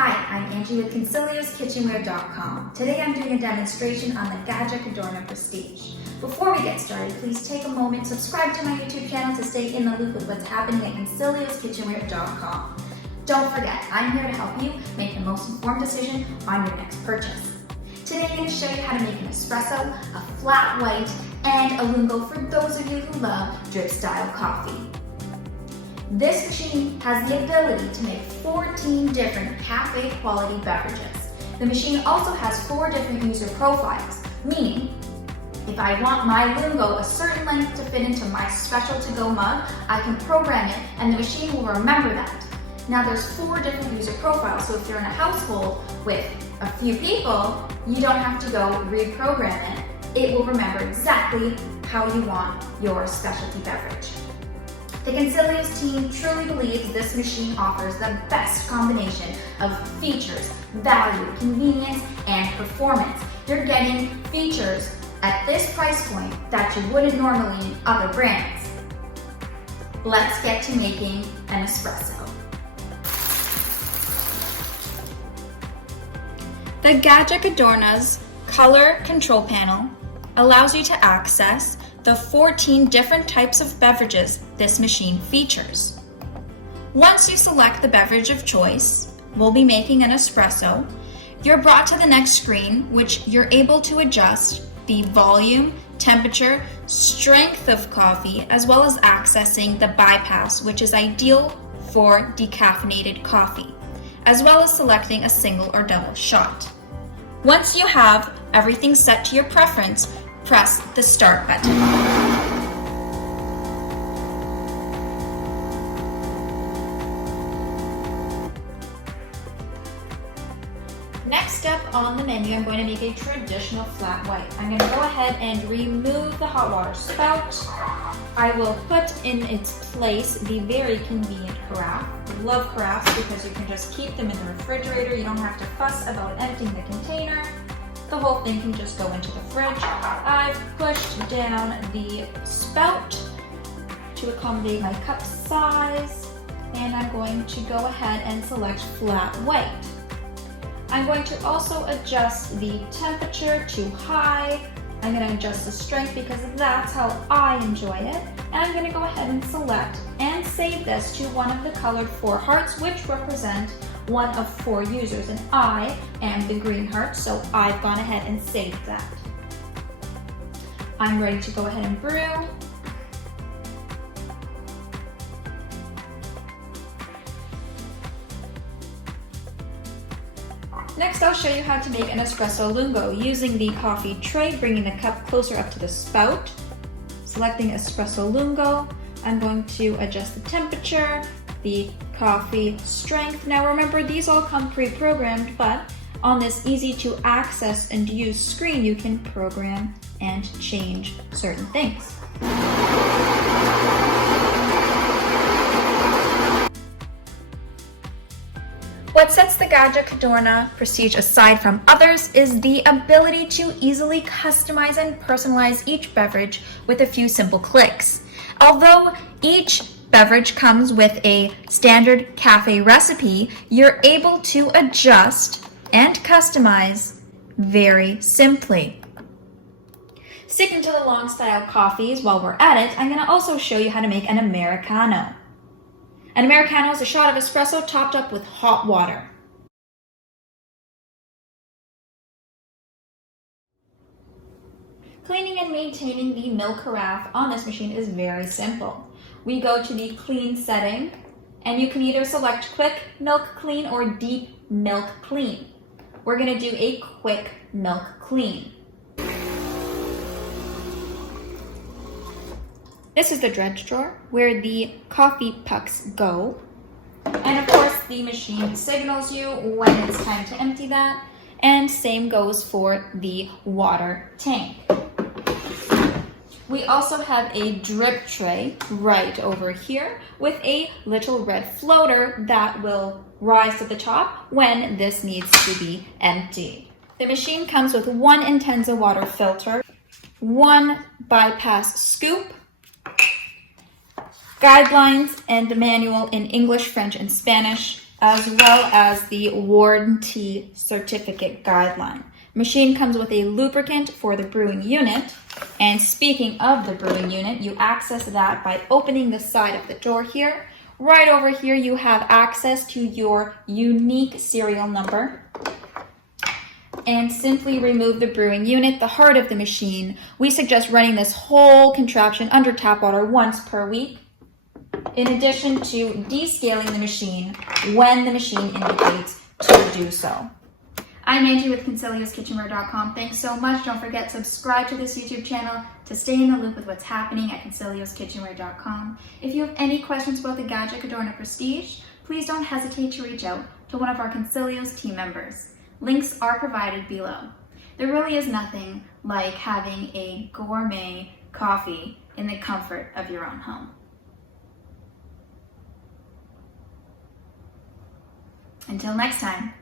Hi, I'm Angie with Consiglioskitchenware.com. Today I'm doing a demonstration on the Gaggia Cadorna Prestige. Before we get started, please take a moment, subscribe to my YouTube channel to stay in the loop with what's happening at Consiglioskitchenware.com. Don't forget, I'm here to help you make the most informed decision on your next purchase. Today I'm going to show you how to make an espresso, a flat white, and a lungo for those of you who love drip style coffee. This machine has the ability to make 14 different cafe quality beverages. The machine also has 4 different user profiles, meaning if I want my lungo a certain length to fit into my special to-go mug, I can program it and the machine will remember that. Now there's 4 different user profiles, so if you're in a household with a few people, you don't have to go reprogram it. It will remember exactly how you want your specialty beverage. The Consiglios team truly believes this machine offers the best combination of features, value, convenience, and performance. You're getting features at this price point that you wouldn't normally in other brands. Let's get to making an espresso. The Gaggia Cadorna's color control panel allows you to access the 14 different types of beverages this machine features. Once you select the beverage of choice, we'll be making an espresso, you're brought to the next screen, which you're able to adjust the volume, temperature, strength of coffee, as well as accessing the bypass, which is ideal for decaffeinated coffee, as well as selecting a single or double shot. Once you have everything set to your preference, press the start button. Next up on the menu, I'm going to make a traditional flat white. I'm going to go ahead and remove the hot water spout. I will put in its place the very convenient carafe. I love carafes because you can just keep them in the refrigerator. You don't have to fuss about emptying the container. The whole thing can just go into the fridge. I've pushed down the spout to accommodate my cup size, and I'm going to go ahead and select flat white. I'm going to also adjust the temperature to high. I'm going to adjust the strength because that's how I enjoy it. And I'm going to go ahead and select and save this to one of the colored 4 hearts, which represent one of 4 users, and I am the green heart, so I've gone ahead and saved that. I'm ready to go ahead and brew. Next, I'll show you how to make an Espresso Lungo using the coffee tray, bringing the cup closer up to the spout. Selecting Espresso Lungo, I'm going to adjust the temperature, the coffee strength. Now remember, these all come pre-programmed, but on this easy to access and use screen, you can program and change certain things. What sets the Gaggia Cadorna Prestige aside from others is the ability to easily customize and personalize each beverage with a few simple clicks. Although each beverage comes with a standard cafe recipe, you're able to adjust and customize very simply. Sticking to the long style coffees while we're at it, I'm going to also show you how to make an americano. An americano is a shot of espresso topped up with hot water. Cleaning and maintaining the milk carafe on this machine is very simple. We go to the clean setting, and you can either select quick milk clean or deep milk clean. We're going to do a quick milk clean. This is the dredge drawer where the coffee pucks go. And of course, the machine signals you when it's time to empty that. And same goes for the water tank. We also have a drip tray right over here with a little red floater that will rise to the top when this needs to be emptied. The machine comes with 1 Intensa water filter, 1 bypass scoop, guidelines and the manual in English, French, and Spanish, as well as the warranty certificate guideline. Machine comes with a lubricant for the brewing unit. And speaking of the brewing unit, you access that by opening the side of the door here. Right over here, you have access to your unique serial number. And simply remove the brewing unit, the heart of the machine. We suggest running this whole contraption under tap water once per week, in addition to descaling the machine when the machine indicates to do so. I'm Angie with Consiglioskitchenware.com. Thanks so much. Don't forget to subscribe to this YouTube channel to stay in the loop with what's happening at Consiglioskitchenware.com. If you have any questions about the Gaggia Cadorna Prestige, please don't hesitate to reach out to one of our Consiglios team members. Links are provided below. There really is nothing like having a gourmet coffee in the comfort of your own home. Until next time.